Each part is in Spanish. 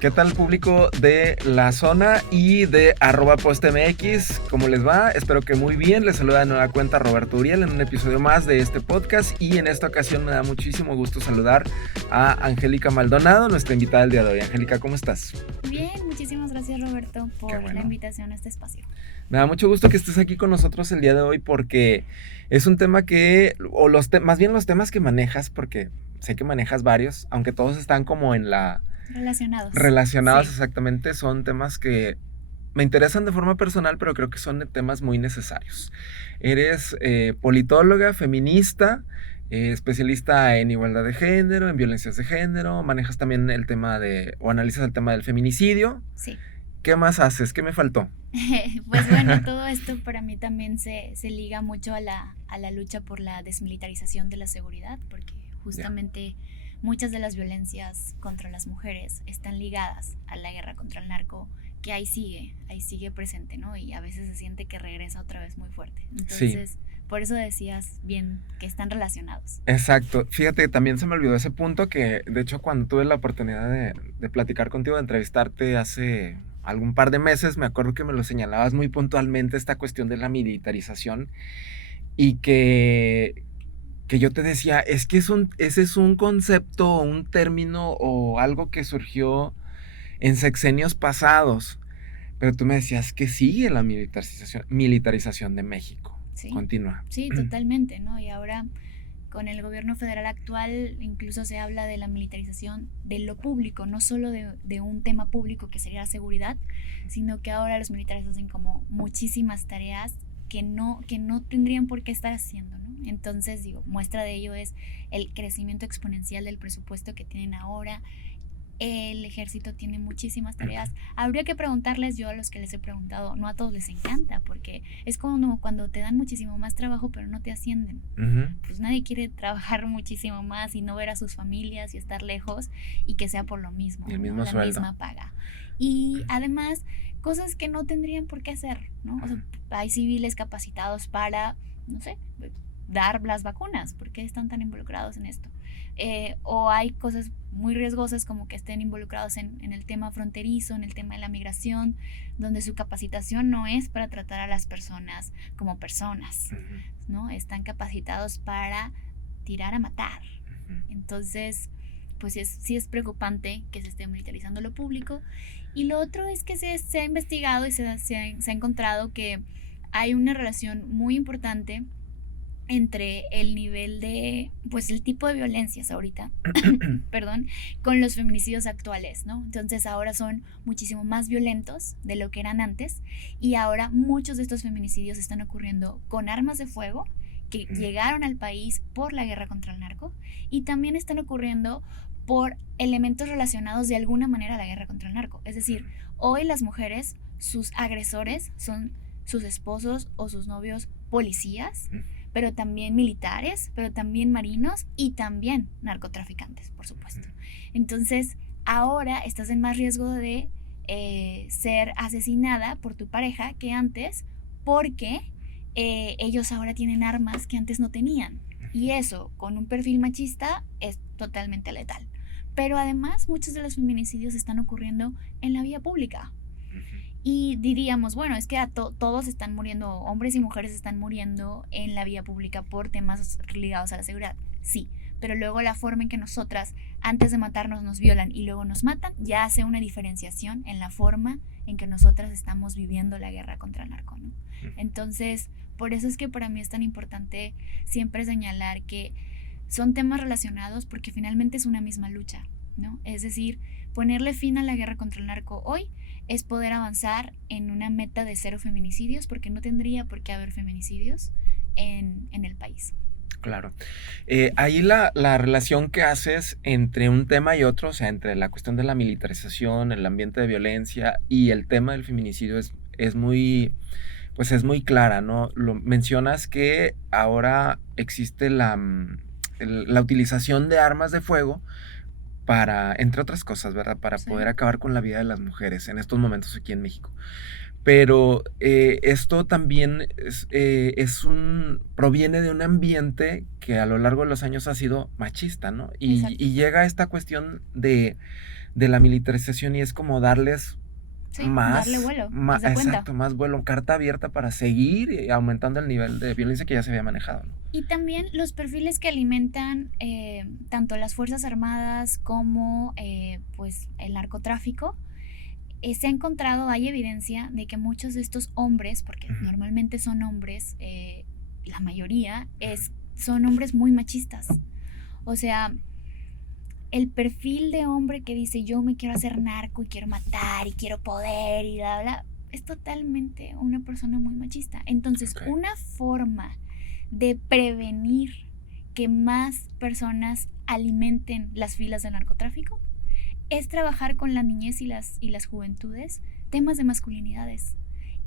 ¿Qué tal, público de La Zona y de @postmx? ¿Cómo les va? Espero que muy bien. Les saluda de nueva cuenta Roberto Uriel en un episodio más de este podcast, y en esta ocasión me da muchísimo gusto saludar a Angélica Maldonado, nuestra invitada del día de hoy. Angélica, ¿cómo estás? Bien, muchísimas gracias, Roberto, por Bueno. la invitación a este espacio. Me da mucho gusto que estés aquí con nosotros el día de hoy, porque es un tema que, más bien los temas que manejas, porque sé que manejas varios, aunque todos están como en la... Relacionados, sí. Exactamente, son temas que me interesan de forma personal, pero creo que son temas muy necesarios. Eres politóloga, feminista, especialista en igualdad de género, en violencias de género, manejas también el tema o analizas el tema del feminicidio. Sí. ¿Qué más haces? ¿Qué me faltó? Pues bueno, todo esto para mí también se liga mucho a la lucha por la desmilitarización de la seguridad, porque justamente muchas de las violencias contra las mujeres están ligadas a la guerra contra el narco, que ahí sigue presente, ¿no? Y a veces se siente que regresa otra vez muy fuerte. Entonces, sí. Por eso decías bien que están relacionados. Exacto. Fíjate, también se me olvidó ese punto, que de hecho cuando tuve la oportunidad de platicar contigo, de entrevistarte hace algún par de meses, me acuerdo que me lo señalabas muy puntualmente, esta cuestión de la militarización, y que yo te decía, es que ese es un concepto, un término o algo que surgió en sexenios pasados, pero tú me decías que sigue la militarización de México. Sí. Continúa. Sí, totalmente, ¿no? Y ahora con el gobierno federal actual incluso se habla de la militarización de lo público, no solo de un tema público que sería la seguridad, sino que ahora los militares hacen como muchísimas tareas que no tendrían por qué estar haciendo, ¿no? Entonces, digo, muestra de ello es el crecimiento exponencial del presupuesto que tienen ahora. El ejército tiene muchísimas tareas. Habría que preguntarles, yo a los que les he preguntado, no a todos les encanta, porque es como cuando te dan muchísimo más trabajo pero no te ascienden. Pues nadie quiere trabajar muchísimo más y no ver a sus familias y estar lejos y que sea por lo mismo, el mismo la sueldo, misma paga. Y además, cosas que no tendrían por qué hacer, ¿no? O sea, hay civiles capacitados para, no sé, dar las vacunas. ¿Por qué están tan involucrados en esto? O hay cosas muy riesgosas como que estén involucrados en el tema fronterizo, en el tema de la migración, donde su capacitación no es para tratar a las personas como personas, ¿no? Están capacitados para tirar a matar. Entonces, pues sí es preocupante que se esté militarizando lo público. Y lo otro es que se ha investigado y se ha encontrado que hay una relación muy importante entre el nivel de, pues el tipo de violencias ahorita, perdón, con los feminicidios actuales, ¿no? Entonces ahora son muchísimo más violentos de lo que eran antes, y ahora muchos de estos feminicidios están ocurriendo con armas de fuego que llegaron al país por la guerra contra el narco, y también están ocurriendo por elementos relacionados de alguna manera a la guerra contra el narco. Es decir, hoy las mujeres, sus agresores son sus esposos o sus novios policías, pero también militares, pero también marinos y también narcotraficantes, por supuesto. Entonces, ahora estás en más riesgo de ser asesinada por tu pareja que antes, porque ellos ahora tienen armas que antes no tenían. Y eso, con un perfil machista, es totalmente letal. Pero además, muchos de los feminicidios están ocurriendo en la vía pública. Y diríamos, bueno, es que todos están muriendo, hombres y mujeres están muriendo en la vía pública por temas ligados a la seguridad. Sí, pero luego la forma en que nosotras, antes de matarnos, nos violan y luego nos matan, ya hace una diferenciación en la forma en que nosotras estamos viviendo la guerra contra el narco, ¿no? Entonces, por eso es que para mí es tan importante siempre señalar que son temas relacionados, porque finalmente es una misma lucha, ¿no? Es decir, ponerle fin a la guerra contra el narco hoy es poder avanzar en una meta de 0 feminicidios, porque no tendría por qué haber feminicidios en el país. Claro. Ahí la relación que haces entre un tema y otro, o sea, entre la cuestión de la militarización, el ambiente de violencia y el tema del feminicidio es muy, pues es muy clara, ¿no? Mencionas que ahora existe la utilización de armas de fuego para, entre otras cosas, ¿verdad? Para poder acabar con la vida de las mujeres en estos momentos aquí en México. Pero esto también proviene de un ambiente que a lo largo de los años ha sido machista, ¿no? Y llega esta cuestión de de la militarización y es como darles sí, darle vuelo, exacto, más vuelo, carta abierta para seguir aumentando el nivel de violencia que ya se había manejado, ¿no? Y también los perfiles que alimentan tanto las Fuerzas Armadas como pues el narcotráfico. Se ha encontrado, hay evidencia de que muchos de estos hombres, porque normalmente son hombres, la mayoría, son hombres muy machistas. O sea, el perfil de hombre que dice yo me quiero hacer narco y quiero matar y quiero poder y bla, bla, es totalmente una persona muy machista. Entonces, una forma de prevenir que más personas alimenten las filas del narcotráfico es trabajar con la niñez y las juventudes temas de masculinidades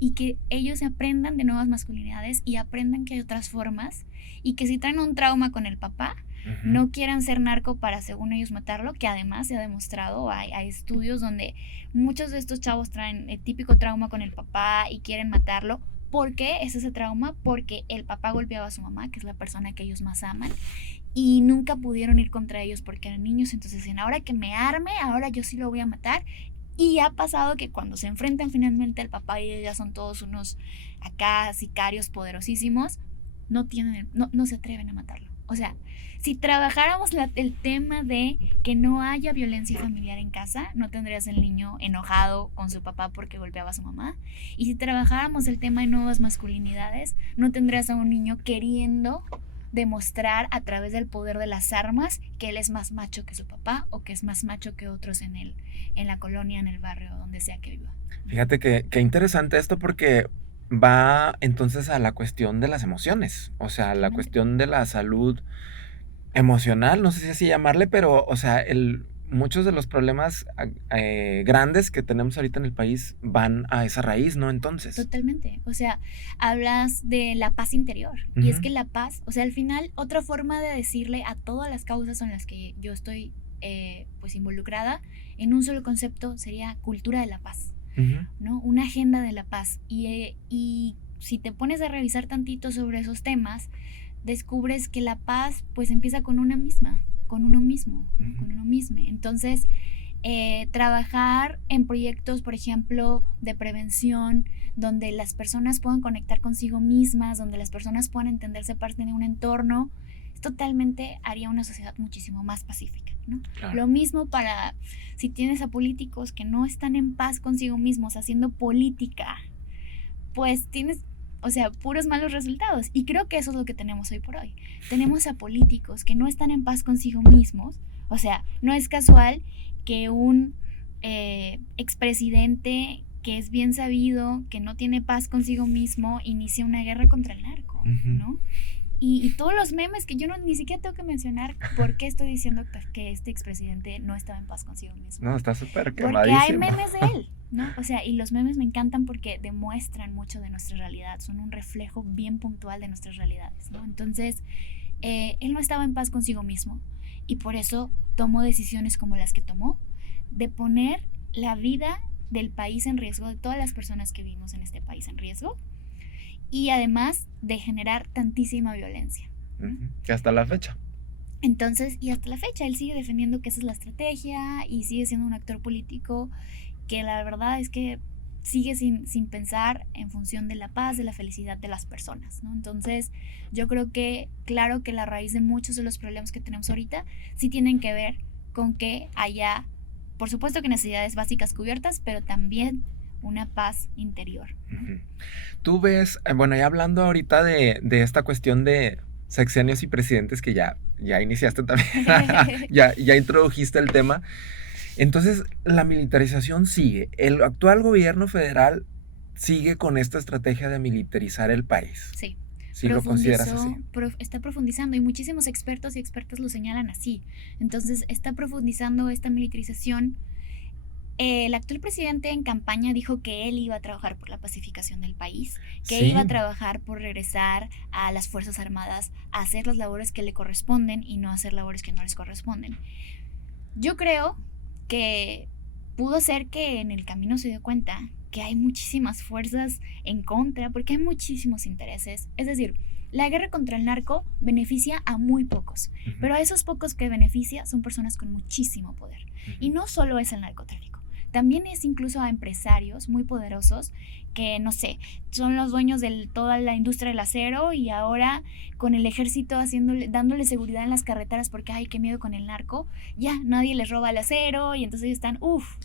y que ellos aprendan de nuevas masculinidades y aprendan que hay otras formas y que si traen un trauma con el papá, no quieran ser narco para según ellos matarlo, que además se ha demostrado, hay estudios donde muchos de estos chavos traen el típico trauma con el papá y quieren matarlo. ¿Por qué es ese trauma? Porque el papá golpeaba a su mamá, que es la persona que ellos más aman, y nunca pudieron ir contra ellos porque eran niños. Entonces dicen, ahora que me arme, ahora yo sí lo voy a matar. Y ha pasado que cuando se enfrentan finalmente al papá y ellos ya son todos unos acá sicarios poderosísimos, no se atreven a matarlo. O sea, si trabajáramos el tema de que no haya violencia familiar en casa, no tendrías el niño enojado con su papá porque golpeaba a su mamá. Y si trabajáramos el tema de nuevas masculinidades, no tendrías a un niño queriendo demostrar a través del poder de las armas que él es más macho que su papá o que es más macho que otros en la colonia, en el barrio, donde sea que viva. Fíjate que interesante esto porque va entonces a la cuestión de las emociones, o sea, la cuestión de la salud emocional, no sé si así llamarle, pero, o sea, muchos de los problemas grandes que tenemos ahorita en el país van a esa raíz, ¿no? Entonces. Totalmente. O sea, hablas de la paz interior. Y es que la paz, o sea, al final, otra forma de decirle a todas las causas en las que yo estoy pues involucrada, en un solo concepto sería cultura de la paz, ¿no? Una agenda de la paz. Y si te pones a revisar tantito sobre esos temas, descubres que la paz pues empieza con una misma, con uno mismo, ¿no? Con uno mismo. Entonces, trabajar en proyectos, por ejemplo, de prevención, donde las personas puedan conectar consigo mismas, donde las personas puedan entenderse parte de un entorno, totalmente haría una sociedad muchísimo más pacífica, ¿no? Claro. Lo mismo para si tienes a políticos que no están en paz consigo mismos haciendo política, pues tienes, o sea, puros malos resultados. Y creo que eso es lo que tenemos hoy por hoy. Tenemos a políticos que no están en paz consigo mismos. O sea, no es casual que un expresidente que es bien sabido, que no tiene paz consigo mismo, inicie una guerra contra el narco, ¿no? Y todos los memes que yo ni siquiera tengo que mencionar por qué estoy diciendo que este expresidente no estaba en paz consigo mismo. No, está súper quemadísimo. Porque hay memes de él, ¿no? O sea, y los memes me encantan porque demuestran mucho de nuestra realidad, son un reflejo bien puntual de nuestras realidades, ¿no? Entonces, él no estaba en paz consigo mismo y por eso tomó decisiones como las que tomó, de poner la vida del país en riesgo, de todas las personas que vivimos en este país en riesgo, y además de generar tantísima violencia. Que hasta la fecha. Entonces, y hasta la fecha, él sigue defendiendo que esa es la estrategia y sigue siendo un actor político que la verdad es que sigue sin pensar en función de la paz, de la felicidad de las personas, ¿no? Entonces, yo creo que, claro que la raíz de muchos de los problemas que tenemos ahorita sí tienen que ver con que haya, por supuesto que necesidades básicas cubiertas, pero también una paz interior, ¿no? Tú ves, bueno, ya hablando ahorita de esta cuestión de sexenios y presidentes que ya iniciaste también, ya introdujiste el tema. Entonces, la militarización sigue. El actual gobierno federal sigue con esta estrategia de militarizar el país. Sí. ¿Sí lo consideras así? Está profundizando y muchísimos expertos y expertas lo señalan así. Entonces, está profundizando esta militarización. El actual presidente en campaña dijo que él iba a trabajar por la pacificación del país, que iba a trabajar por regresar a las Fuerzas Armadas a hacer las labores que le corresponden y no hacer labores que no les corresponden. Yo creo que pudo ser que en el camino se dio cuenta que hay muchísimas fuerzas en contra, porque hay muchísimos intereses. Es decir, La guerra contra el narco beneficia a muy pocos, pero a esos pocos que beneficia son personas con muchísimo poder. Y no solo es el narcotráfico, también es incluso a empresarios muy poderosos que, no sé, son los dueños de toda la industria del acero y ahora con el ejército dándole seguridad en las carreteras porque, ay, qué miedo con el narco, ya nadie les roba el acero y entonces están,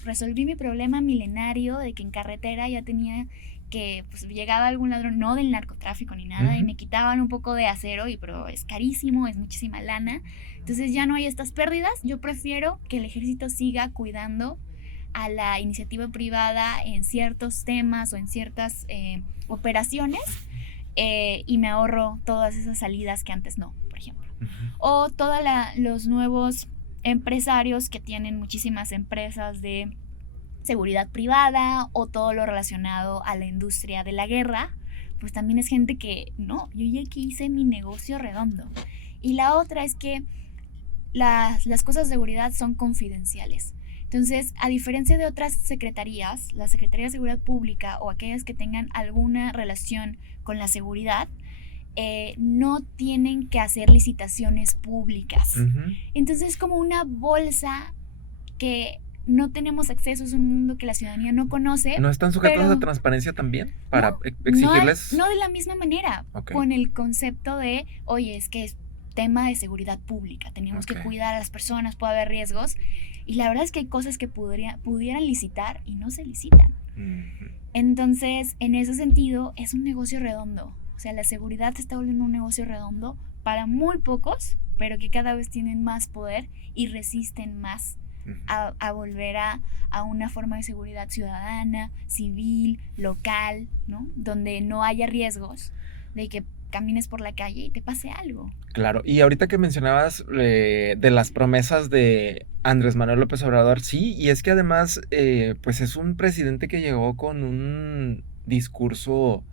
resolví mi problema milenario de que en carretera ya tenía que pues llegaba algún ladrón, no del narcotráfico ni nada, y me quitaban un poco de acero, pero es carísimo, es muchísima lana, entonces ya no hay estas pérdidas. Yo prefiero que el ejército siga cuidando a la iniciativa privada en ciertos temas o en ciertas operaciones, y me ahorro todas esas salidas que antes no, por ejemplo. O todos los nuevos empresarios que tienen muchísimas empresas de seguridad privada o todo lo relacionado a la industria de la guerra, pues también es gente que, no, yo ya aquí hice mi negocio redondo. Y la otra es que las cosas de seguridad son confidenciales. Entonces, a diferencia de otras secretarías, la Secretaría de Seguridad Pública o aquellas que tengan alguna relación con la seguridad, no tienen que hacer licitaciones públicas. Entonces, es como una bolsa que no tenemos acceso, es un mundo que la ciudadanía no conoce. ¿No están sujetos a transparencia también para exigirles? No de la misma manera, con el concepto de, oye, es que es tema de seguridad pública, tenemos que cuidar a las personas, puede haber riesgos, y la verdad es que hay cosas que pudieran licitar y no se licitan. Entonces, en ese sentido, es un negocio redondo. O sea, la seguridad se está volviendo un negocio redondo para muy pocos, pero que cada vez tienen más poder y resisten más a volver a una forma de seguridad ciudadana, civil, local, ¿no? Donde no haya riesgos de que camines por la calle y te pase algo. Claro, y ahorita que mencionabas de las promesas de Andrés Manuel López Obrador, sí, y es que además pues es un presidente que llegó con un discurso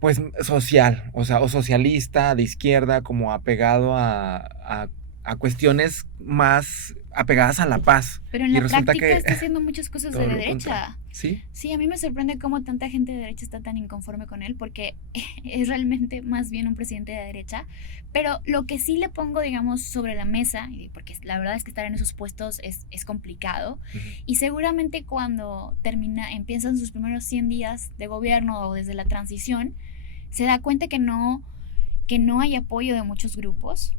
pues social, o sea, o socialista, de izquierda, como apegado a cuestiones más apegadas a la paz. Pero en la práctica está haciendo muchas cosas de derecha. ¿Sí? Sí, a mí me sorprende cómo tanta gente de derecha está tan inconforme con él, porque es realmente más bien un presidente de derecha. Pero lo que sí le pongo, digamos, sobre la mesa, porque la verdad es que estar en esos puestos es complicado, y seguramente cuando empiezan sus primeros 100 días de gobierno o desde la transición, se da cuenta que no hay apoyo de muchos grupos.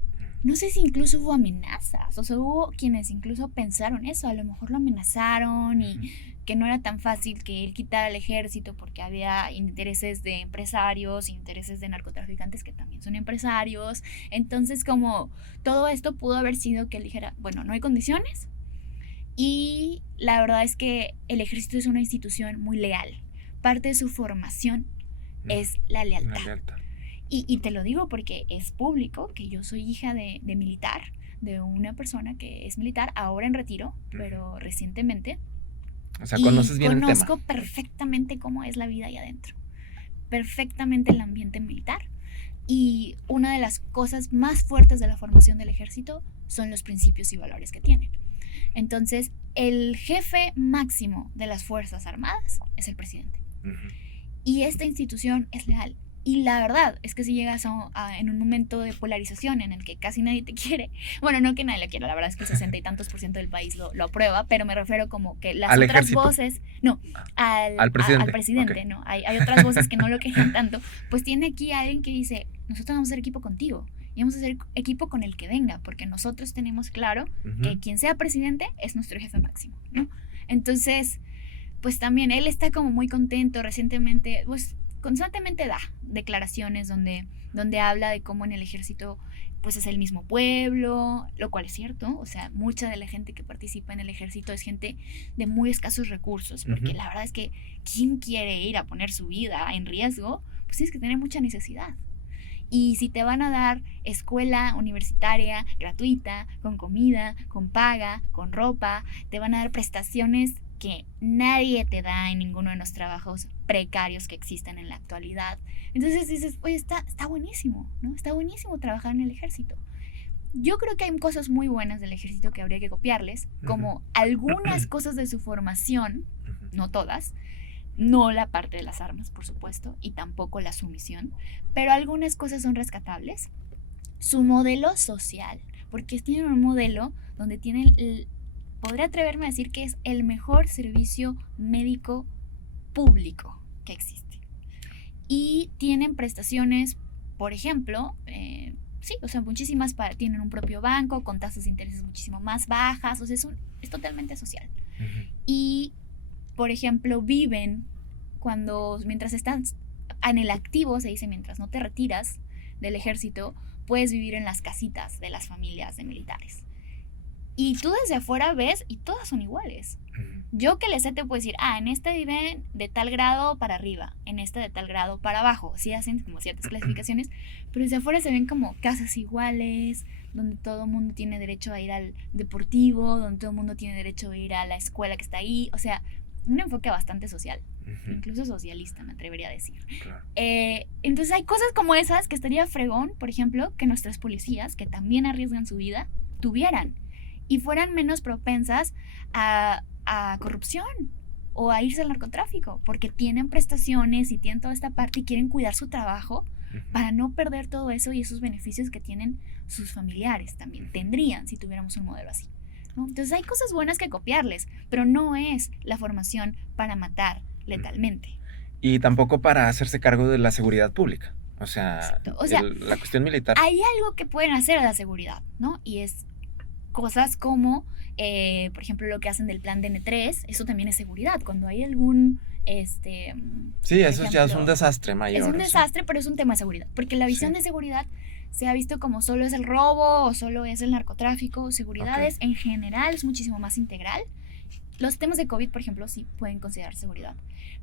No sé si incluso hubo amenazas, o sea, hubo quienes incluso pensaron eso, a lo mejor lo amenazaron y que no era tan fácil que él quitara el ejército porque había intereses de empresarios, intereses de narcotraficantes que también son empresarios. Entonces, como todo esto pudo haber sido que él dijera, bueno, no hay condiciones, y la verdad es que el ejército es una institución muy leal. Parte de su formación es la lealtad. Y te lo digo porque es público que yo soy hija de militar, de una persona que es militar, ahora en retiro, pero recientemente. O sea, conoces bien el tema. Conozco perfectamente cómo es la vida ahí adentro, perfectamente el ambiente militar. Y una de las cosas más fuertes de la formación del ejército son los principios y valores que tienen. Entonces, el jefe máximo de las Fuerzas Armadas es el presidente. Y esta institución es leal. Y la verdad es que si llegas en un momento de polarización en el que casi nadie te quiere, bueno, no que nadie lo quiera, la verdad es que 60 y tantos % del país lo aprueba, pero me refiero como que las otras ejército. Voces, no, al presidente, okay. No, hay otras voces que no lo querían tanto, pues tiene aquí a alguien que dice, nosotros vamos a hacer equipo contigo, y vamos a hacer equipo con el que venga, porque nosotros tenemos claro que quien sea presidente es nuestro jefe máximo, ¿no? Entonces, pues también él está como muy contento recientemente, pues constantemente da declaraciones donde habla de cómo en el ejército pues es el mismo pueblo, lo cual es cierto. O sea, mucha de la gente que participa en el ejército es gente de muy escasos recursos, porque la verdad es que ¿quién quiere ir a poner su vida en riesgo? Pues tienes que tener mucha necesidad. Y si te van a dar escuela universitaria gratuita, con comida, con paga, con ropa, te van a dar prestaciones que nadie te da en ninguno de los trabajos precarios que existen en la actualidad. Entonces dices, oye, está buenísimo, ¿no? Está buenísimo trabajar en el ejército. Yo creo que hay cosas muy buenas del ejército que habría que copiarles, como algunas cosas de su formación, no todas, No la parte de las armas, por supuesto, y tampoco la sumisión, pero algunas cosas son rescatables. Su modelo social, porque tienen un modelo donde tienen, podría atreverme a decir que es el mejor servicio médico público que existe. Y tienen prestaciones, por ejemplo, sí, o sea, muchísimas tienen un propio banco con tasas de intereses muchísimo más bajas, o sea, es totalmente social. Y, por ejemplo, viven mientras están en el activo, se dice, mientras no te retiras del ejército, puedes vivir en las casitas de las familias de militares. Y tú desde afuera ves y todas son iguales. Yo que les sé te puedo decir, en este viven de tal grado para arriba, en este de tal grado para abajo. Sí hacen como ciertas clasificaciones, pero desde afuera se ven como casas iguales, donde todo el mundo tiene derecho a ir al deportivo, donde todo el mundo tiene derecho a ir a la escuela que está ahí. O sea, un enfoque bastante social, incluso socialista, me atrevería a decir. Claro. Entonces hay cosas como esas que estaría fregón, por ejemplo, que nuestras policías, que también arriesgan su vida, tuvieran y fueran menos propensas a corrupción o a irse al narcotráfico, porque tienen prestaciones y tienen toda esta parte y quieren cuidar su trabajo para no perder todo eso y esos beneficios que tienen sus familiares también tendrían si tuviéramos un modelo así, ¿no? Entonces hay cosas buenas que copiarles, pero no es la formación para matar letalmente. Y tampoco para hacerse cargo de la seguridad pública. O sea, la cuestión militar. Hay algo que pueden hacer a la seguridad, ¿no? Y es cosas como, por ejemplo, lo que hacen del plan DN3, eso también es seguridad. Cuando hay algún... sí, eso ejemplo, ya es un desastre mayor. Es un desastre, pero es un tema de seguridad. Porque la visión de seguridad se ha visto como solo es el robo o solo es el narcotráfico. Seguridad es, en general, es muchísimo más integral. Los temas de COVID, por ejemplo, sí pueden considerar seguridad.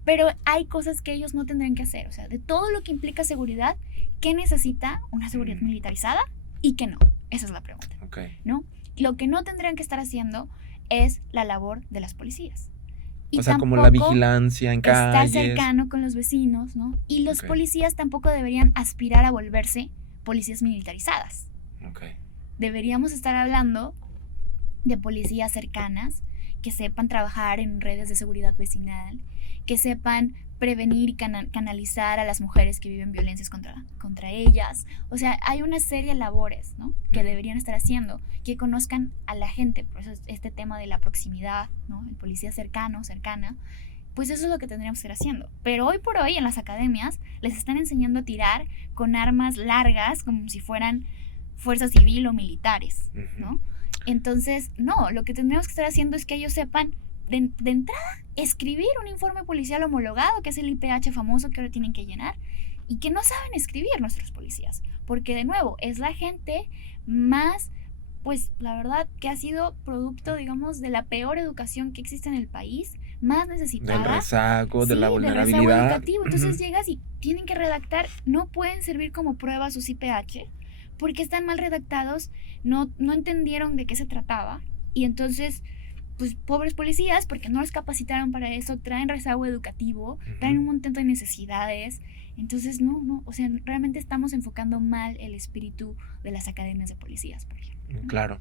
Pero hay cosas que ellos no tendrían que hacer. O sea, de todo lo que implica seguridad, ¿qué necesita una seguridad militarizada y qué no? Esa es la pregunta, ¿no? Lo que no tendrían que estar haciendo es la labor de las policías. Y o sea, como la vigilancia en calles. Estar cercano con los vecinos, ¿no? Y los policías tampoco deberían aspirar a volverse policías militarizadas. Deberíamos estar hablando de policías cercanas que sepan trabajar en redes de seguridad vecinal, que sepan prevenir y canalizar a las mujeres que viven violencias contra ellas. O sea, hay una serie de labores, ¿no?, que deberían estar haciendo, que conozcan a la gente. Por eso este tema de la proximidad, ¿no?, el policía cercana, pues eso es lo que tendríamos que estar haciendo. Pero hoy por hoy en las academias les están enseñando a tirar con armas largas como si fueran fuerza civil o militares, ¿no? Entonces, no, lo que tendríamos que estar haciendo es que ellos sepan de entrada escribir un informe policial homologado, que es el IPH famoso que ahora tienen que llenar, y que no saben escribir nuestros policías, porque de nuevo es la gente más, pues la verdad que ha sido producto, digamos, de la peor educación que existe en el país, más necesitada, del rezago, de la vulnerabilidad, del rezago educativo. Entonces llegas y tienen que redactar, no pueden servir como prueba sus IPH porque están mal redactados, no entendieron de qué se trataba, y entonces pues pobres policías, porque no los capacitaron para eso, traen rezago educativo, traen un montón de necesidades. Entonces no, o sea, realmente estamos enfocando mal el espíritu de las academias de policías, por ejemplo. Claro.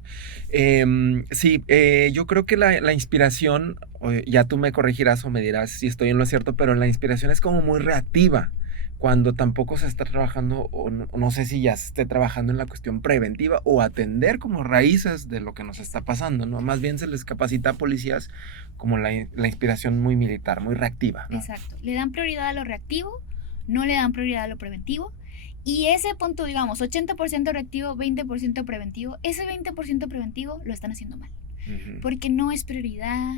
Sí, yo creo que la inspiración, ya tú me corregirás o me dirás si estoy en lo cierto, pero la inspiración es como muy reactiva, cuando tampoco se está trabajando, o no sé si ya se esté trabajando en la cuestión preventiva o atender como raíces de lo que nos está pasando, ¿no? Más bien se les capacita a policías como la inspiración muy militar, muy reactiva, ¿no? Exacto. Le dan prioridad a lo reactivo, no le dan prioridad a lo preventivo. Y ese punto, digamos, 80% reactivo, 20% preventivo, ese 20% preventivo lo están haciendo mal. Porque no es prioridad,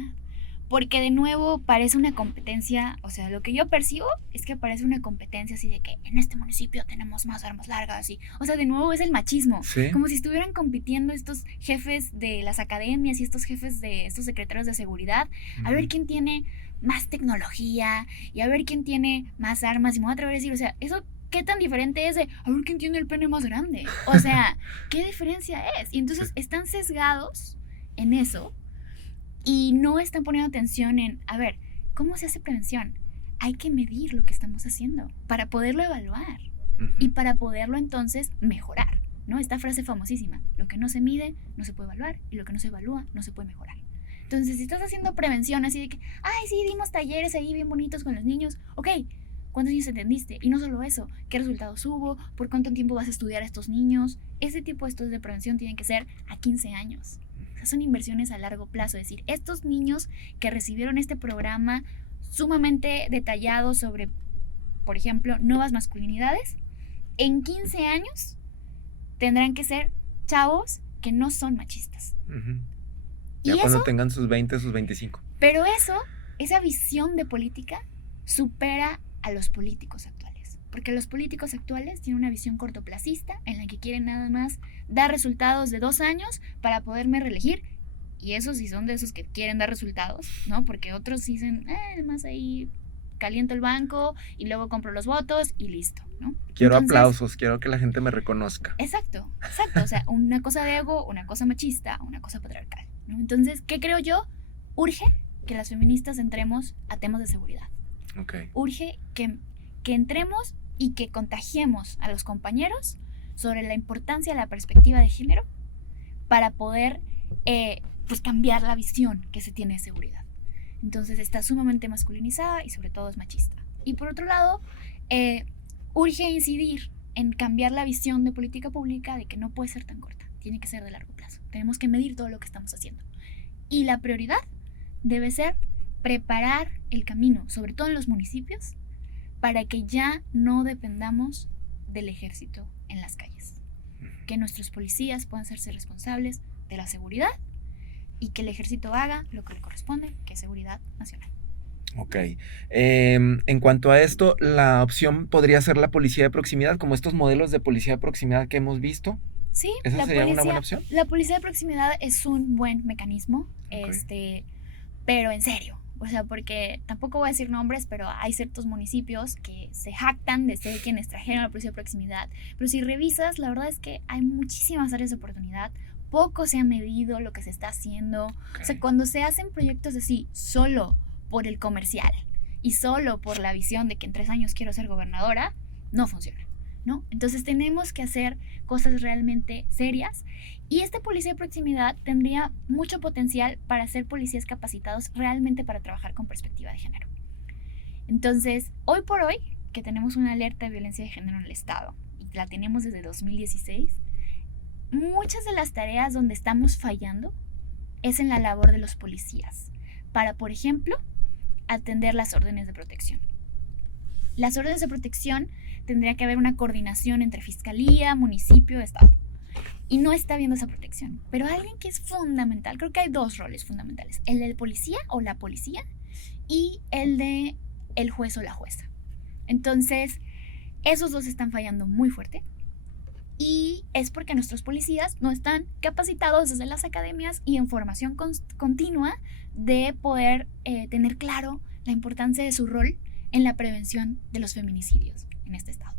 porque de nuevo parece una competencia. O sea, lo que yo percibo es que parece una competencia así de que en este municipio tenemos más armas largas, y, o sea, de nuevo es el machismo. ¿Sí? Como si estuvieran compitiendo estos jefes de las academias y estos jefes de estos secretarios de seguridad, a ver quién tiene más tecnología y a ver quién tiene más armas. Y me voy a atrever a decir, o sea, eso, ¿qué tan diferente es de a ver quién tiene el pene más grande? O sea, ¿qué diferencia es? Y entonces están sesgados en eso y no están poniendo atención en, a ver, ¿cómo se hace prevención? Hay que medir lo que estamos haciendo para poderlo evaluar y para poderlo entonces mejorar, ¿no? Esta frase famosísima: lo que no se mide no se puede evaluar y lo que no se evalúa no se puede mejorar. Entonces, si estás haciendo prevención así de que, ay, sí, dimos talleres ahí bien bonitos con los niños, ok, ¿cuántos niños entendiste? Y no solo eso, ¿qué resultados hubo? ¿Por cuánto tiempo vas a estudiar a estos niños? Ese tipo de estudios de prevención tienen que ser a 15 años. O sea, son inversiones a largo plazo. Es decir, estos niños que recibieron este programa sumamente detallado sobre, por ejemplo, nuevas masculinidades, en 15 años tendrán que ser chavos que no son machistas. Ya y cuando eso, tengan sus 20, sus 25. pero eso, esa visión de política supera a los políticos actuales. Porque los políticos actuales tienen una visión cortoplacista en la que quieren nada más dar resultados de 2 años para poderme reelegir. Y esos sí son de esos que quieren dar resultados, ¿no? Porque otros dicen, además ahí caliento el banco y luego compro los votos y listo, ¿no? Quiero aplausos, quiero que la gente me reconozca. Exacto. O sea, una cosa de ego, una cosa machista, una cosa patriarcal, ¿no? Entonces, ¿qué creo yo? Urge que las feministas entremos a temas de seguridad. Okay. Urge que entremos y que contagiemos a los compañeros sobre la importancia de la perspectiva de género para poder pues cambiar la visión que se tiene de seguridad. Entonces está sumamente masculinizada y sobre todo es machista. Y por otro lado, urge incidir en cambiar la visión de política pública de que no puede ser tan corta, tiene que ser de largo plazo. Tenemos que medir todo lo que estamos haciendo. Y la prioridad debe ser preparar el camino, sobre todo en los municipios, para que ya no dependamos del ejército en las calles. Que nuestros policías puedan hacerse responsables de la seguridad y que el ejército haga lo que le corresponde, que es seguridad nacional. Ok. En cuanto a esto, la opción podría ser la policía de proximidad, como estos modelos de policía de proximidad que hemos visto. Sí, ¿Esa sería una buena opción? La policía de proximidad es un buen mecanismo, okay. Pero en serio. O sea, porque tampoco voy a decir nombres, pero hay ciertos municipios que se jactan de ser quienes trajeron la policía de proximidad. Pero si revisas, la verdad es que hay muchísimas áreas de oportunidad. Poco se ha medido lo que se está haciendo. Okay. O sea, cuando se hacen proyectos así, solo por el comercial y solo por la visión de que en 3 años quiero ser gobernadora, no funciona, ¿no? Entonces tenemos que hacer cosas realmente serias y esta policía de proximidad tendría mucho potencial para ser policías capacitados realmente para trabajar con perspectiva de género. Entonces, hoy por hoy, que tenemos una alerta de violencia de género en el Estado y la tenemos desde 2016, muchas de las tareas donde estamos fallando es en la labor de los policías para, por ejemplo, atender las órdenes de protección. Las órdenes de protección tendría que haber una coordinación entre fiscalía, municipio, estado. Y no está habiendo esa protección. Pero alguien que es fundamental, creo que hay 2 roles fundamentales. El del policía o la policía y el de el juez o la jueza. Entonces, esos 2 están fallando muy fuerte. Y es porque nuestros policías no están capacitados desde las academias y en formación continua de poder tener claro la importancia de su rol en la prevención de los feminicidios en este estado.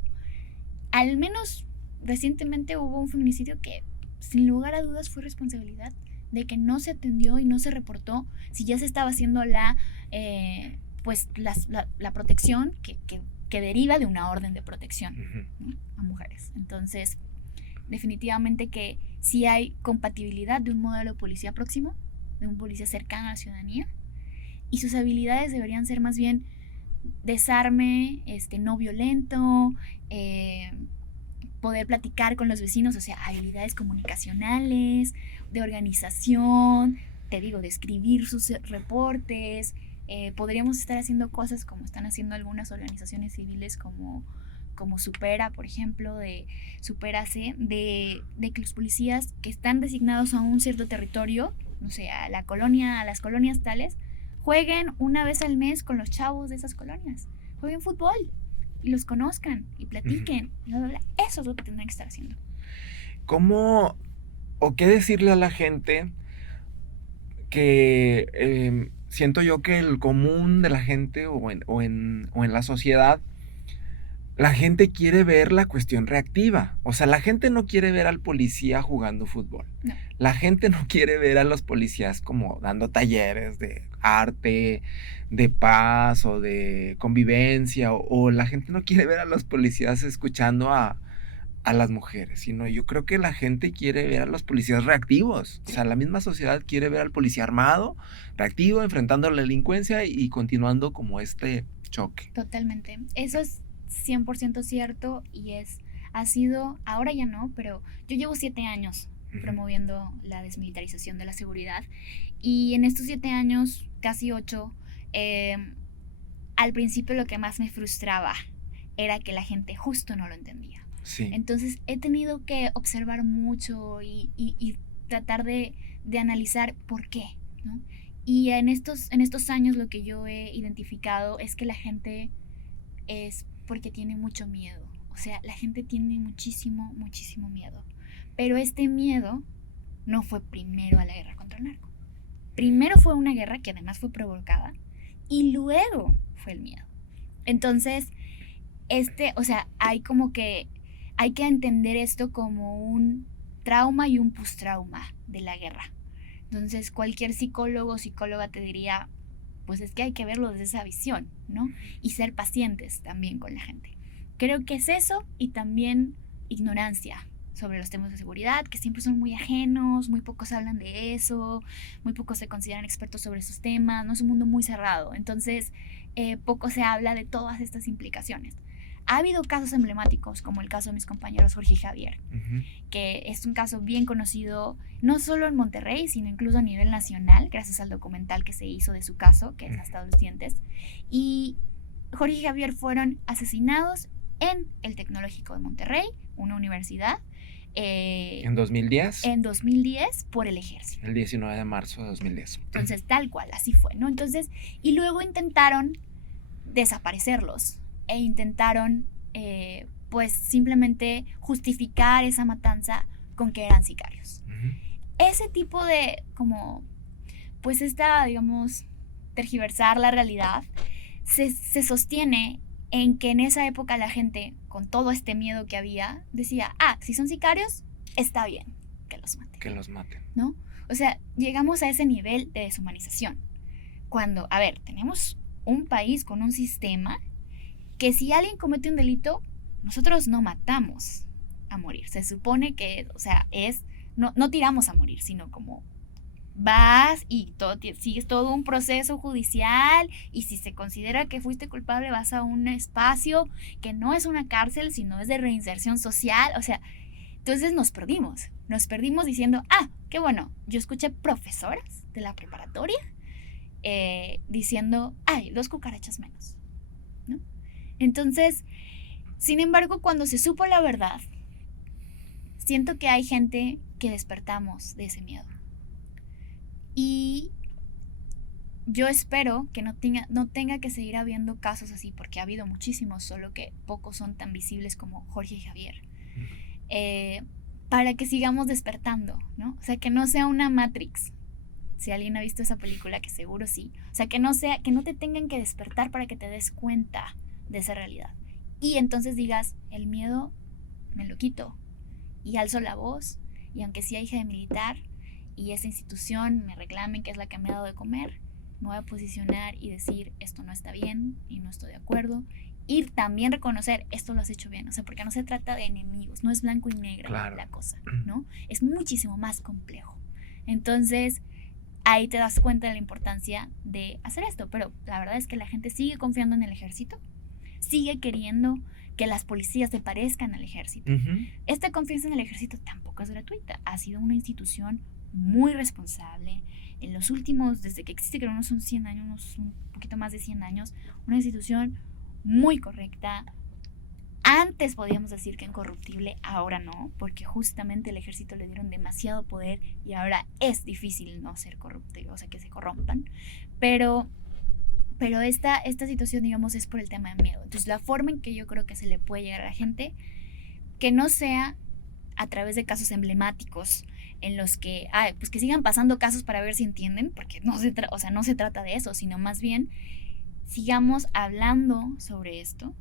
Al menos recientemente hubo un feminicidio que sin lugar a dudas fue responsabilidad de que no se atendió y no se reportó si ya se estaba haciendo la protección que deriva de una orden de protección, ¿no?, a mujeres. Entonces, definitivamente que sí hay compatibilidad de un modelo de policía próximo, de un policía cercano a la ciudadanía, y sus habilidades deberían ser más bien desarme no violento, poder platicar con los vecinos, o sea, habilidades comunicacionales, de organización, te digo, de escribir sus reportes. Podríamos estar haciendo cosas como están haciendo algunas organizaciones civiles como Supera, por ejemplo, de Superace, de que los policías que están designados a un cierto territorio, no sé, a las colonias tales, jueguen una vez al mes con los chavos de esas colonias, jueguen fútbol y los conozcan y platiquen, bla, bla, bla. Eso es lo que tendrán que estar haciendo. ¿Cómo o qué decirle a la gente que siento yo que el común de la gente o en la sociedad, la gente quiere ver la cuestión reactiva? O sea, la gente no quiere ver al policía jugando fútbol. No. La gente no quiere ver a los policías como dando talleres de arte, de paz o de convivencia. O la gente no quiere ver a los policías escuchando a a las mujeres, sino yo creo que la gente quiere ver a los policías reactivos. O sea, la misma sociedad quiere ver al policía armado, reactivo, enfrentando a la delincuencia y continuando como este choque. Totalmente. Eso es 100% cierto y ha sido, ahora ya no, pero yo llevo 7 años promoviendo la desmilitarización de la seguridad y en estos 7 años, casi 8, al principio lo que más me frustraba era que la gente justo no lo entendía. Sí. Entonces he tenido que observar mucho y tratar de analizar por qué, ¿no? Y en estos años lo que yo he identificado es que la gente es porque tiene mucho miedo. O sea, la gente tiene muchísimo, muchísimo miedo. Pero este miedo no fue primero a la guerra contra el narco. Primero fue una guerra que además fue provocada y luego fue el miedo. Entonces, o sea, hay que entender esto como un trauma y un postrauma de la guerra. Entonces, cualquier psicólogo o psicóloga te diría, pues es que hay que verlo desde esa visión, ¿no? Y ser pacientes también con la gente. Creo que es eso y también ignorancia sobre los temas de seguridad, que siempre son muy ajenos, muy pocos hablan de eso, muy pocos se consideran expertos sobre esos temas, no es un mundo muy cerrado, entonces poco se habla de todas estas implicaciones. Ha habido casos emblemáticos, como el caso de mis compañeros Jorge y Javier, que es un caso bien conocido, no solo en Monterrey, sino incluso a nivel nacional, gracias al documental que se hizo de su caso, que es Hasta los dientes. Y Jorge y Javier fueron asesinados en el Tecnológico de Monterrey, una universidad. ¿En 2010? En 2010 por el ejército. El 19 de marzo de 2010. Entonces, tal cual, así fue, ¿no? Entonces, y luego intentaron desaparecerlos e intentaron, pues, simplemente justificar esa matanza con que eran sicarios. Ese tipo de, como, pues, digamos, tergiversar la realidad, se sostiene en que en esa época la gente, con todo este miedo que había, decía, si son sicarios, está bien que los maten. Que los maten. ¿No? O sea, llegamos a ese nivel de deshumanización. Cuando, a ver, tenemos un país con un sistema que si alguien comete un delito, nosotros no matamos a morir. Se supone que, o sea, no tiramos a morir, sino como vas y sigues todo un proceso judicial y si se considera que fuiste culpable vas a un espacio que no es una cárcel, sino es de reinserción social. O sea, entonces nos perdimos diciendo, qué bueno, yo escuché profesoras de la preparatoria diciendo, 2 cucarachas menos, ¿no? Entonces, sin embargo, cuando se supo la verdad, siento que hay gente que despertamos de ese miedo. Y yo espero que no tenga que seguir habiendo casos así, porque ha habido muchísimos, solo que pocos son tan visibles como Jorge y Javier. Para que sigamos despertando, ¿no? O sea, que no sea una Matrix. Si alguien ha visto esa película, que seguro sí. O sea, que no te tengan que despertar para que te des cuenta de esa realidad. Y entonces digas, el miedo me lo quito. Y alzo la voz. Y aunque sea hija de militar y esa institución me reclamen que es la que me ha dado de comer, me voy a posicionar y decir, esto no está bien y no estoy de acuerdo. Y también reconocer, esto lo has hecho bien, o sea, porque no se trata de enemigos, no es blanco y negro la cosa, ¿no? Es muchísimo más complejo. Entonces, ahí te das cuenta de la importancia de hacer esto, pero la verdad es que la gente sigue confiando en el ejército, sigue queriendo que las policías se parezcan al ejército. Esta confianza en el ejército tampoco es gratuita, ha sido una institución muy responsable. En los últimos, desde que existe, creo que no son 100 años, un poquito más de 100 años, una institución muy correcta. Antes podíamos decir que incorruptible, ahora no, porque justamente el ejército le dieron demasiado poder y ahora es difícil no ser corrupto, o sea, que se corrompan. Pero esta situación, digamos, es por el tema de miedo. Entonces, la forma en que yo creo que se le puede llegar a la gente, que no sea a través de casos emblemáticos en los que, pues que sigan pasando casos para ver si entienden, porque no se trata de eso, sino más bien sigamos hablando sobre esto,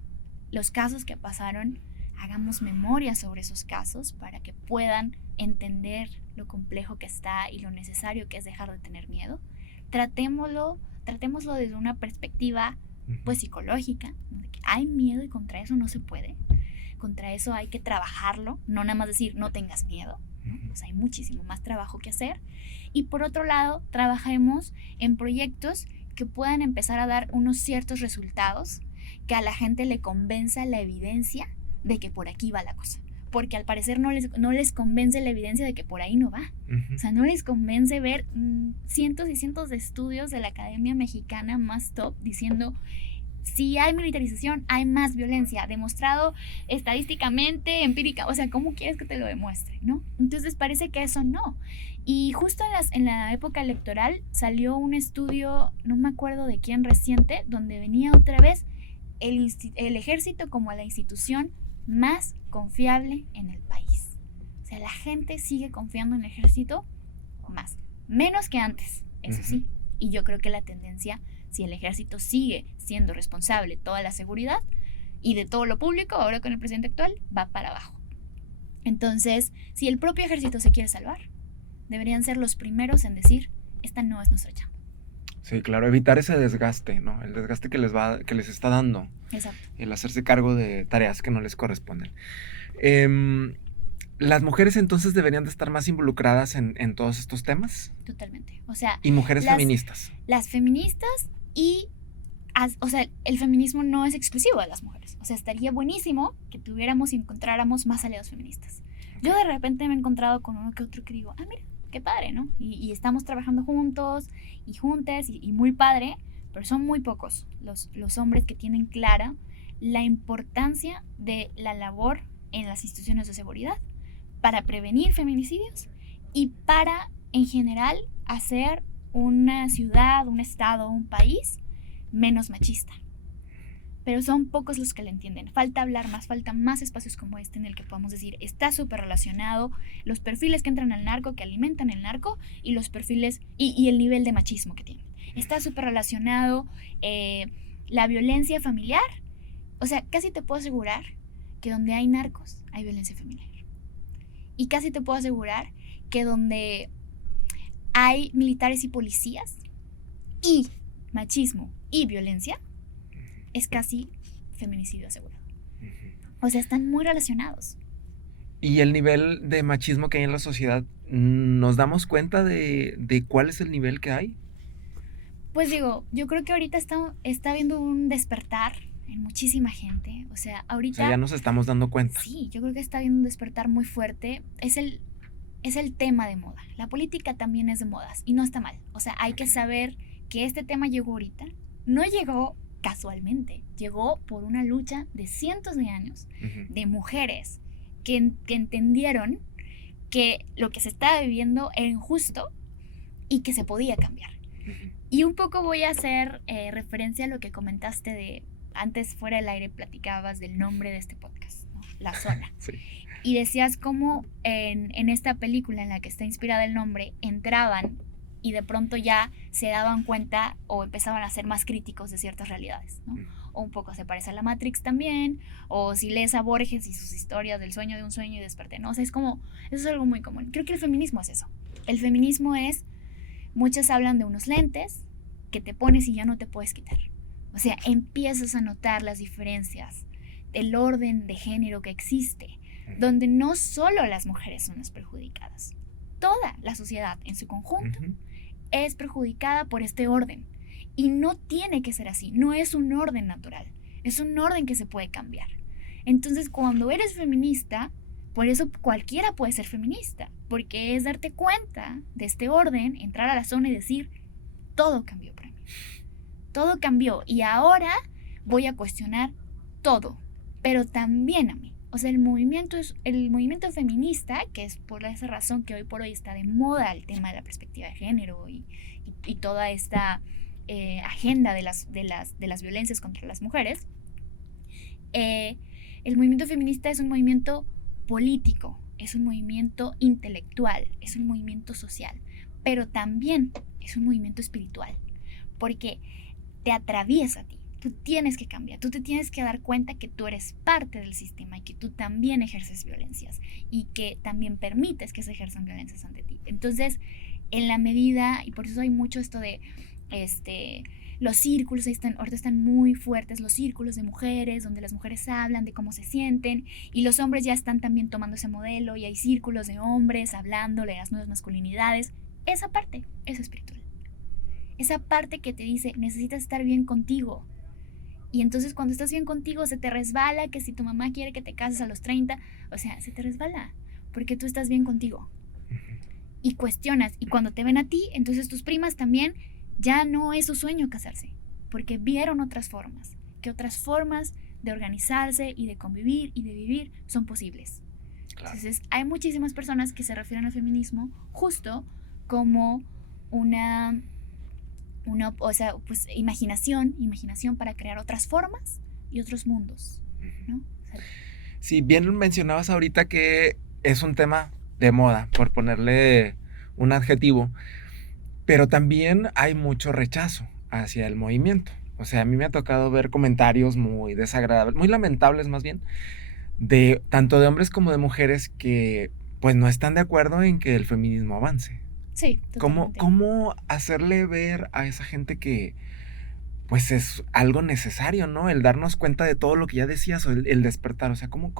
los casos que pasaron, hagamos memoria sobre esos casos para que puedan entender lo complejo que está y lo necesario que es dejar de tener miedo. Tratémoslo desde una perspectiva pues psicológica, de que hay miedo y contra eso no se puede. contra eso hay que trabajarlo, no nada más decir no tengas miedo, ¿no? O sea, hay muchísimo más trabajo que hacer. Y por otro lado, trabajemos en proyectos que puedan empezar a dar unos ciertos resultados, que a la gente le convenza la evidencia de que por aquí va la cosa. Porque al parecer no les convence la evidencia de que por ahí no va. O sea, no les convence ver cientos y cientos de estudios de la Academia Mexicana más top diciendo: si hay militarización, hay más violencia, demostrado estadísticamente, empírica, o sea, ¿cómo quieres que te lo demuestre, no? Entonces parece que eso no. Y justo en la época electoral salió un estudio, no me acuerdo de quién reciente, donde venía otra vez el ejército como la institución más confiable en el país. O sea, la gente sigue confiando en el ejército más, menos que antes, eso sí. Y yo creo que la tendencia, si el ejército sigue siendo responsable de toda la seguridad y de todo lo público, ahora con el presidente actual, va para abajo. Entonces, si el propio ejército se quiere salvar, deberían ser los primeros en decir: esta no es nuestra chamba. Sí, claro, evitar ese desgaste, ¿no? El desgaste que les está dando. Exacto. El hacerse cargo de tareas que no les corresponden. ¿Las mujeres entonces deberían de estar más involucradas en todos estos temas? Totalmente. O sea, y mujeres feministas. Las feministas y... O sea, el feminismo no es exclusivo de las mujeres. O sea, estaría buenísimo que tuviéramos y encontráramos más aliados feministas. Yo de repente me he encontrado con uno que otro que digo: mira, qué padre, ¿no? Y estamos trabajando juntos y juntas y muy padre, pero son muy pocos los hombres que tienen clara la importancia de la labor en las instituciones de seguridad para prevenir feminicidios y para, en general, hacer una ciudad, un estado, un país menos machista. Pero son pocos los que lo entienden. Falta hablar más, falta más espacios como este en el que podamos decir: está súper relacionado los perfiles que entran al narco, que alimentan el narco, y los perfiles y el nivel de machismo que tienen. Está súper relacionado la violencia familiar. O sea, casi te puedo asegurar que donde hay narcos hay violencia familiar. Y casi te puedo asegurar que donde hay militares y policías y machismo y violencia, es casi feminicidio asegurado. O sea, están muy relacionados. Y el nivel de machismo que hay en la sociedad, ¿nos damos cuenta de cuál es el nivel que hay? Pues digo, yo creo que ahorita está habiendo un despertar en muchísima gente. O sea, ahorita... O sea, ya nos estamos dando cuenta. Sí, yo creo que está habiendo un despertar muy fuerte. Es el tema de moda. La política también es de modas y no está mal. O sea, hay que saber que este tema llegó ahorita. No llegó casualmente, llegó por una lucha de cientos de años de mujeres que entendieron que lo que se estaba viviendo era injusto y que se podía cambiar. Y un poco voy a hacer referencia a lo que comentaste de antes, fuera del aire, platicabas del nombre de este podcast, ¿no? La Zona. Sí. Y decías cómo en esta película en la que está inspirada el nombre entraban y de pronto ya se daban cuenta o empezaban a ser más críticos de ciertas realidades, ¿no? O un poco se parece a la Matrix también, o si lees a Borges y sus historias del sueño de un sueño y desperté, ¿no? O sea, eso es algo muy común. Creo que el feminismo es eso. El feminismo es, muchas hablan de unos lentes que te pones y ya no te puedes quitar. O sea, empiezas a notar las diferencias del orden de género que existe, donde no solo las mujeres son las perjudicadas, toda la sociedad en su conjunto es perjudicada por este orden. Y no tiene que ser así, no es un orden natural, es un orden que se puede cambiar. Entonces, cuando eres feminista, por eso cualquiera puede ser feminista, porque es darte cuenta de este orden, entrar a la zona y decir: todo cambió para mí. Todo cambió y ahora voy a cuestionar todo, pero también a mí. O sea, el movimiento feminista, que es por esa razón que hoy por hoy está de moda el tema de la perspectiva de género y toda esta agenda de las violencias contra las mujeres, el movimiento feminista es un movimiento político, es un movimiento intelectual, es un movimiento social, pero también es un movimiento espiritual, porque te atraviesa a ti. Tú tienes que cambiar, tú te tienes que dar cuenta que tú eres parte del sistema y que tú también ejerces violencias y que también permites que se ejerzan violencias ante ti. Entonces, en la medida, y por eso hay mucho esto de Los círculos, ahorita están muy fuertes los círculos de mujeres, donde las mujeres hablan de cómo se sienten, y los hombres ya están también tomando ese modelo, y hay círculos de hombres hablando de las nuevas masculinidades. Esa parte es espiritual. Esa parte que te dice, necesitas estar bien contigo. Y entonces cuando estás bien contigo se te resbala que si tu mamá quiere que te cases a los 30, o sea, se te resbala, porque tú estás bien contigo. Y cuestionas, y cuando te ven a ti, entonces tus primas también, ya no es su sueño casarse, porque vieron otras formas, que otras formas de organizarse y de convivir y de vivir son posibles. Claro. Entonces hay muchísimas personas que se refieren al feminismo justo como una o sea, pues imaginación para crear otras formas y otros mundos, ¿no? O sea, sí, bien mencionabas ahorita que es un tema de moda, por ponerle un adjetivo, pero también hay mucho rechazo hacia el movimiento. O sea, a mí me ha tocado ver comentarios muy desagradables, muy lamentables más bien, de tanto de hombres como de mujeres que pues no están de acuerdo en que el feminismo avance. Sí, totalmente. ¿Cómo hacerle ver a esa gente que pues es algo necesario, ¿no? El darnos cuenta de todo lo que ya decías, o el despertar. O sea, ¿cómo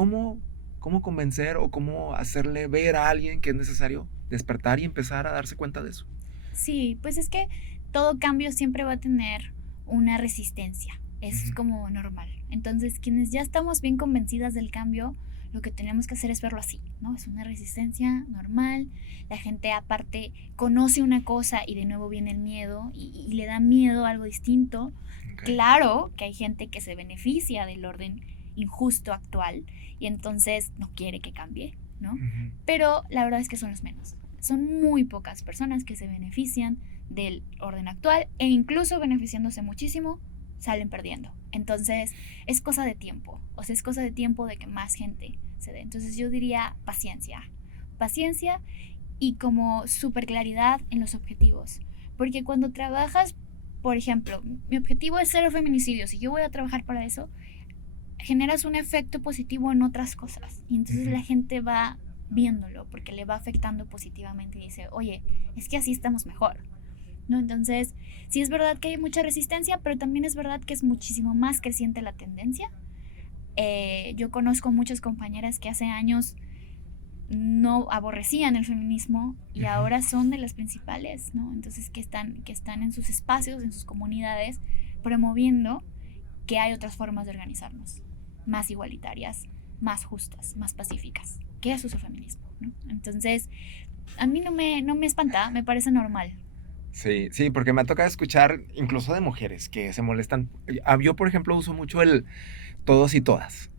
convencer o cómo hacerle ver a alguien que es necesario despertar y empezar a darse cuenta de eso? Sí, pues es que todo cambio siempre va a tener una resistencia. Es como normal. Entonces, quienes ya estamos bien convencidas del cambio, lo que tenemos que hacer es verlo así, ¿no? Es una resistencia normal. La gente aparte conoce una cosa y de nuevo viene el miedo y le da miedo a algo distinto. Okay. Claro que hay gente que se beneficia del orden injusto actual y entonces no quiere que cambie, ¿no? Pero la verdad es que son los menos. Son muy pocas personas que se benefician del orden actual e incluso beneficiándose muchísimo, salen perdiendo. Entonces es cosa de tiempo, o sea, es cosa de tiempo de que más gente se dé. Entonces yo diría paciencia y como súper claridad en los objetivos. Porque cuando trabajas, por ejemplo, mi objetivo es cero feminicidios y yo voy a trabajar para eso, generas un efecto positivo en otras cosas. Y entonces la gente va viéndolo porque le va afectando positivamente y dice, oye, es que así estamos mejor, ¿no? Entonces, sí es verdad que hay mucha resistencia, pero también es verdad que es muchísimo más creciente la tendencia. Yo conozco muchas compañeras que hace años no aborrecían el feminismo y ahora son de las principales, ¿no? Entonces, que están en sus espacios, en sus comunidades, promoviendo que hay otras formas de organizarnos, más igualitarias, más justas, más pacíficas, que eso es el feminismo, ¿no? Entonces, a mí no me espanta, me parece normal. Sí, porque me ha tocado escuchar incluso de mujeres que se molestan. Yo, por ejemplo, uso mucho el todos y todas.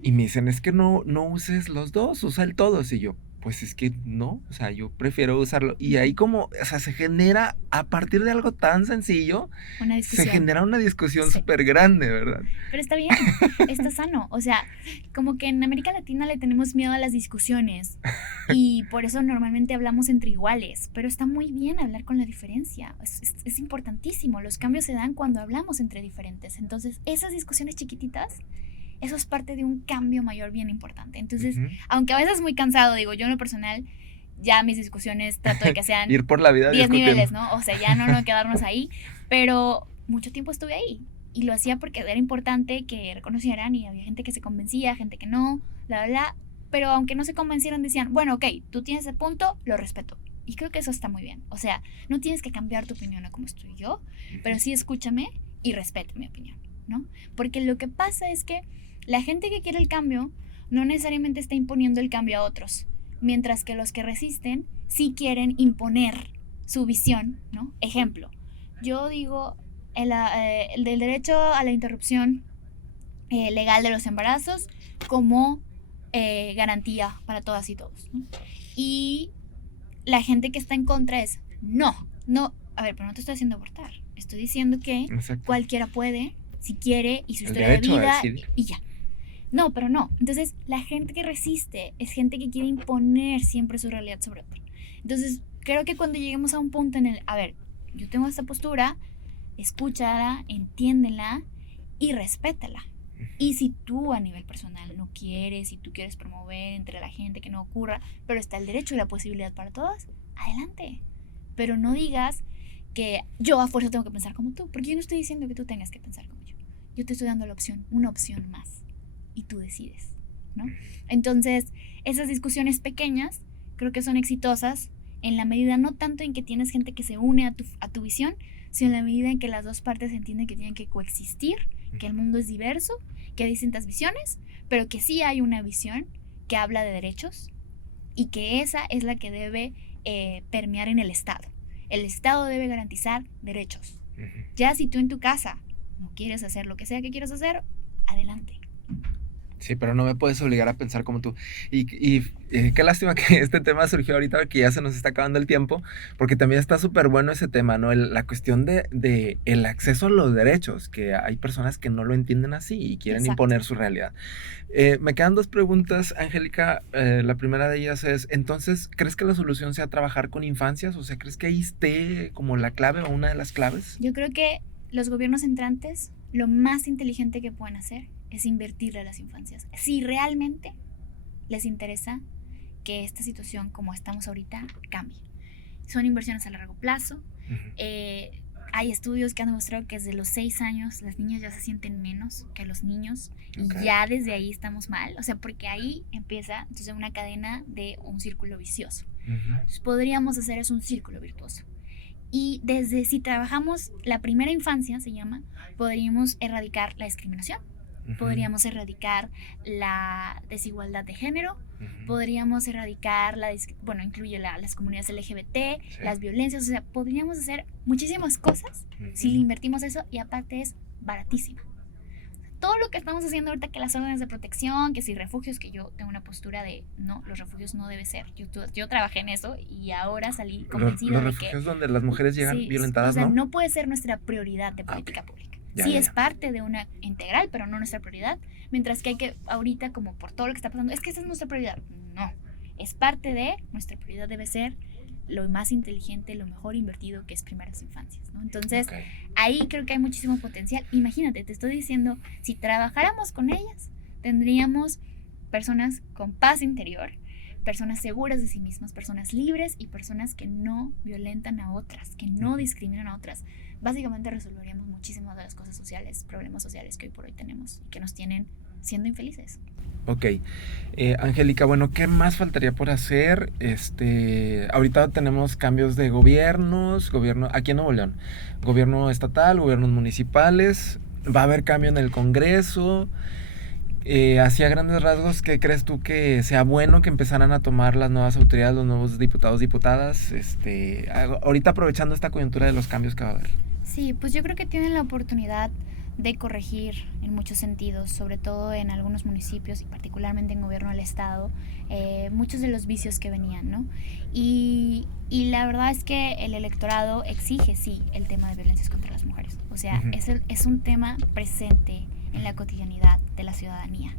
Y me dicen, es que no uses los dos, usa el todos. Y yo, pues es que no, o sea, yo prefiero usarlo. Y ahí como, o sea, se genera, a partir de algo tan sencillo, se genera una discusión súper grande, ¿verdad? Pero está bien, está sano. O sea, como que en América Latina le tenemos miedo a las discusiones y por eso normalmente hablamos entre iguales, pero está muy bien hablar con la diferencia. Es importantísimo, los cambios se dan cuando hablamos entre diferentes. Entonces, esas discusiones chiquititas, eso es parte de un cambio mayor bien importante. Entonces, aunque a veces es muy cansado, digo, yo en lo personal, ya mis discusiones trato de que sean ir por la vida 10 niveles, ¿no? O sea, ya no quedarnos ahí, pero mucho tiempo estuve ahí y lo hacía porque era importante que reconocieran y había gente que se convencía, gente que no, pero aunque no se convencieran decían, bueno, ok, tú tienes ese punto, lo respeto. Y creo que eso está muy bien. O sea, no tienes que cambiar tu opinión a como estoy yo, pero sí escúchame y respeta mi opinión, ¿no? Porque lo que pasa es que la gente que quiere el cambio no necesariamente está imponiendo el cambio a otros, mientras que los que resisten sí quieren imponer su visión, ¿no? Ejemplo, yo digo el del derecho a la interrupción legal de los embarazos como garantía para todas y todos, ¿no? Y la gente que está en contra es, no, a ver, pero no te estoy haciendo abortar, estoy diciendo que cualquiera puede, si quiere, y su historia de vida, y ya. No, pero no. Entonces, la gente que resiste es gente que quiere imponer siempre su realidad sobre otra. Entonces, creo que cuando lleguemos a un punto en el, a ver, yo tengo esta postura, escúchala, entiéndela y respétala. Y si tú a nivel personal no quieres, si tú quieres promover entre la gente que no ocurra, pero está el derecho y la posibilidad para todas, adelante. Pero no digas que yo a fuerza tengo que pensar como tú, porque yo no estoy diciendo que tú tengas que pensar como yo. Yo te estoy dando la opción, una opción más, y tú decides, ¿no? Entonces, esas discusiones pequeñas creo que son exitosas en la medida no tanto en que tienes gente que se une a tu visión, sino en la medida en que las dos partes entienden que tienen que coexistir, que el mundo es diverso, que hay distintas visiones, pero que sí hay una visión que habla de derechos y que esa es la que debe permear en el Estado. El Estado debe garantizar derechos. Ya si tú en tu casa no quieres hacer lo que sea que quieras hacer, adelante. Sí, pero no me puedes obligar a pensar como tú. Y qué lástima que este tema surgió ahorita, que ya se nos está acabando el tiempo, porque también está súper bueno ese tema, ¿no? La cuestión de el acceso a los derechos, que hay personas que no lo entienden así y quieren Exacto. imponer su realidad. Me quedan dos preguntas, Angélica. La primera de ellas es, entonces, ¿crees que la solución sea trabajar con infancias? O sea, ¿crees que ahí esté como la clave o una de las claves? Yo creo que los gobiernos entrantes, lo más inteligente que pueden hacer es invertirle a las infancias. Si realmente les interesa que esta situación como estamos ahorita cambie. Son inversiones a largo plazo. Hay estudios que han demostrado que desde los 6 años las niñas ya se sienten menos que los niños. Okay. Y ya desde ahí estamos mal. O sea, porque ahí empieza entonces una cadena de un círculo vicioso. Entonces podríamos hacer es un círculo virtuoso. Y desde si trabajamos la primera infancia, se llama, podríamos erradicar la discriminación. Podríamos erradicar la desigualdad de género, podríamos erradicar incluye las comunidades LGBT, las violencias, o sea, podríamos hacer muchísimas cosas si le invertimos eso, y aparte es baratísima. Todo lo que estamos haciendo ahorita, que las órdenes de protección, que si refugios, que yo tengo una postura de no, los refugios no debe ser. Yo trabajé en eso y ahora salí convencida los de que... Los refugios donde las mujeres llegan violentadas, ¿no? O sea, no puede ser nuestra prioridad de política pública. Sí es parte de una integral, pero no nuestra prioridad. Mientras que hay que, ahorita, como por todo lo que está pasando, es que esa es nuestra prioridad. No, es parte de, nuestra prioridad debe ser lo más inteligente, lo mejor invertido, que es primeras infancias, ¿no? Entonces, ahí creo que hay muchísimo potencial. Imagínate, te estoy diciendo, si trabajáramos con ellas, tendríamos personas con paz interior, personas seguras de sí mismas, personas libres y personas que no violentan a otras, que no discriminan a otras. Básicamente resolveríamos muchísimas de las cosas sociales, problemas sociales que hoy por hoy tenemos y que nos tienen siendo infelices. Ok, Angélica, bueno, ¿qué más faltaría por hacer? Ahorita tenemos cambios de gobierno aquí en Nuevo León, gobierno estatal, gobiernos municipales, va a haber cambio en el Congreso. Así a grandes rasgos, ¿qué crees tú que sea bueno que empezaran a tomar las nuevas autoridades, los nuevos diputados, diputadas, ahorita aprovechando esta coyuntura de los cambios que va a haber? Sí, pues yo creo que tienen la oportunidad de corregir en muchos sentidos, sobre todo en algunos municipios y particularmente en gobierno del estado, muchos de los vicios que venían, ¿no? Y la verdad es que el electorado exige, sí, el tema de violencias contra las mujeres. O sea, es un tema presente en la cotidianidad de la ciudadanía.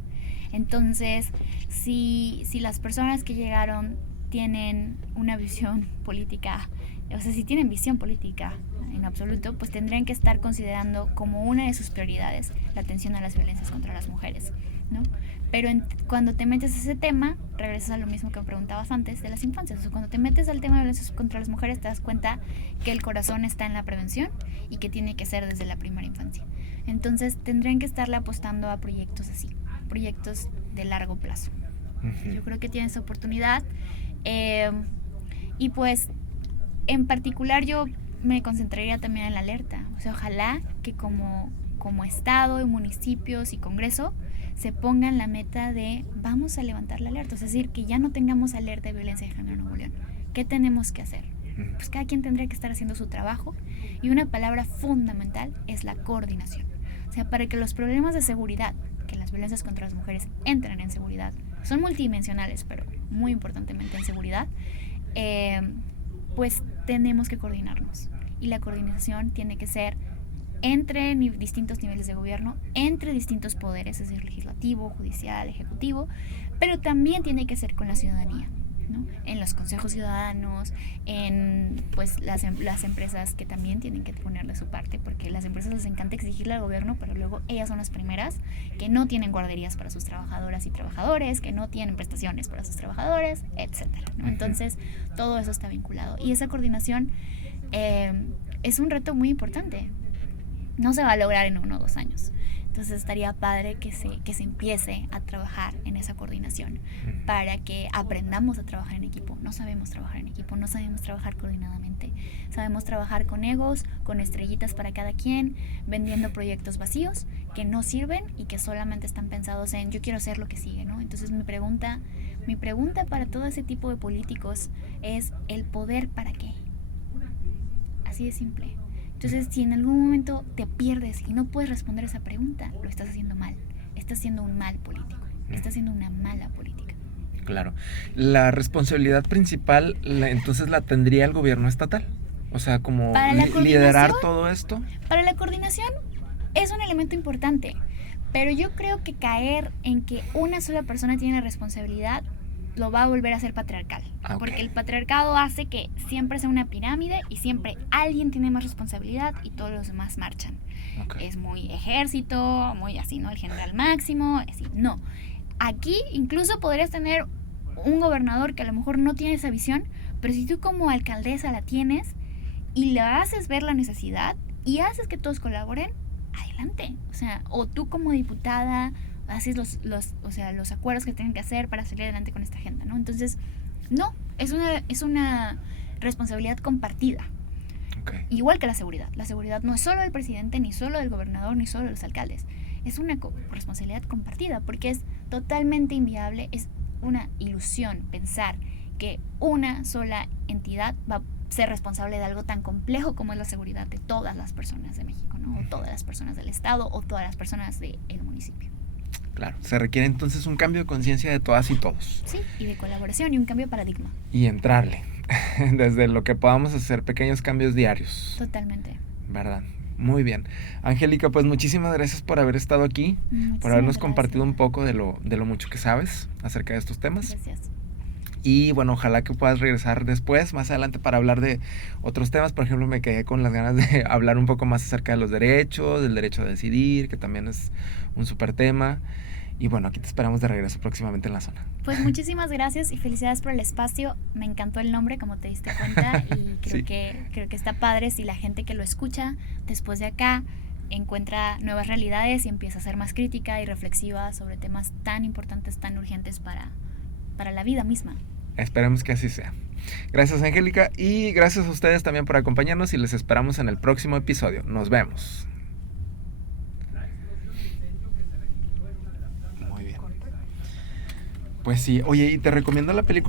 Entonces, si las personas que llegaron tienen una visión política, o sea, si tienen visión política en absoluto, pues tendrían que estar considerando como una de sus prioridades la atención a las violencias contra las mujeres, ¿no? Pero cuando te metes a ese tema, regresas a lo mismo que me preguntabas antes de las infancias. O sea, cuando te metes al tema de violencias contra las mujeres, te das cuenta que el corazón está en la prevención y que tiene que ser desde la primera infancia. Entonces tendrían que estarle apostando a proyectos así, proyectos de largo plazo. Yo creo que tienen esa oportunidad. Y pues, en particular, yo me concentraría también en la alerta. O sea, ojalá que como Estado y municipios y Congreso se pongan la meta de vamos a levantar la alerta. Es decir, que ya no tengamos alerta de violencia de género en Nuevo León. ¿Qué tenemos que hacer? Pues cada quien tendría que estar haciendo su trabajo, y una palabra fundamental es la coordinación. O sea, para que los problemas de seguridad, que las violencias contra las mujeres entren en seguridad, son multidimensionales, pero muy importantemente en seguridad, pues tenemos que coordinarnos. Y la coordinación tiene que ser entre distintos niveles de gobierno, entre distintos poderes, es decir, legislativo, judicial, ejecutivo, pero también tiene que ser con la ciudadanía. ¿no? En los consejos ciudadanos, en pues las empresas que también tienen que ponerle su parte, porque las empresas les encanta exigirle al gobierno, pero luego ellas son las primeras que no tienen guarderías para sus trabajadoras y trabajadores, que no tienen prestaciones para sus trabajadores, etcétera, ¿no? Entonces, todo eso está vinculado. Y esa coordinación es un reto muy importante. No se va a lograr en 1 o 2 años. Entonces estaría padre que se empiece a trabajar en esa coordinación para que aprendamos a trabajar en equipo. No sabemos trabajar en equipo, no sabemos trabajar coordinadamente. Sabemos trabajar con egos, con estrellitas para cada quien, vendiendo proyectos vacíos que no sirven y que solamente están pensados en yo quiero hacer lo que sigue, ¿no? Entonces mi pregunta para todo ese tipo de políticos es ¿el poder para qué? Así de simple. Entonces, si en algún momento te pierdes y no puedes responder esa pregunta, lo estás haciendo mal. Estás siendo un mal político. Estás haciendo una mala política. Claro. La responsabilidad principal, entonces, la tendría el gobierno estatal. O sea, como liderar todo esto. Para la coordinación es un elemento importante. Pero yo creo que caer en que una sola persona tiene la responsabilidad lo va a volver a ser patriarcal. Okay. Porque el patriarcado hace que siempre sea una pirámide y siempre alguien tiene más responsabilidad y todos los demás marchan. Okay. Es muy ejército, muy así, ¿no? El general máximo, así. No. Aquí incluso podrías tener un gobernador que a lo mejor no tiene esa visión, pero si tú como alcaldesa la tienes y le haces ver la necesidad y haces que todos colaboren, adelante. O sea, o tú como diputada haces los acuerdos que tienen que hacer para salir adelante con esta agenda, ¿no? Entonces, no, es una responsabilidad compartida. Okay. Igual que la seguridad. La seguridad no es solo del presidente, ni solo del gobernador, ni solo de los alcaldes. Es una responsabilidad compartida, porque es totalmente inviable, es una ilusión pensar que una sola entidad va a ser responsable de algo tan complejo como es la seguridad de todas las personas de México, ¿no? O todas las personas del estado, o todas las personas del municipio. Claro, se requiere entonces un cambio de conciencia de todas y todos. Sí, y de colaboración y un cambio de paradigma. Y entrarle, desde lo que podamos hacer, pequeños cambios diarios. Totalmente. ¿Verdad? Muy bien. Angélica, pues muchísimas gracias por haber estado aquí, por habernos compartido un poco de lo mucho que sabes acerca de estos temas. Gracias. Y bueno, ojalá que puedas regresar después, más adelante, para hablar de otros temas. Por ejemplo, me quedé con las ganas de hablar un poco más acerca de los derechos, del derecho a decidir, que también es un súper tema. Y bueno, aquí te esperamos de regreso próximamente en la zona. Pues muchísimas gracias y felicidades por el espacio. Me encantó el nombre, como te diste cuenta, y creo que está padre si la gente que lo escucha después de acá encuentra nuevas realidades y empieza a ser más crítica y reflexiva sobre temas tan importantes, tan urgentes para la vida misma. Esperemos que así sea. Gracias, Angélica, y gracias a ustedes también por acompañarnos y les esperamos en el próximo episodio. Nos vemos. Muy bien. Pues sí, oye, y te recomiendo la película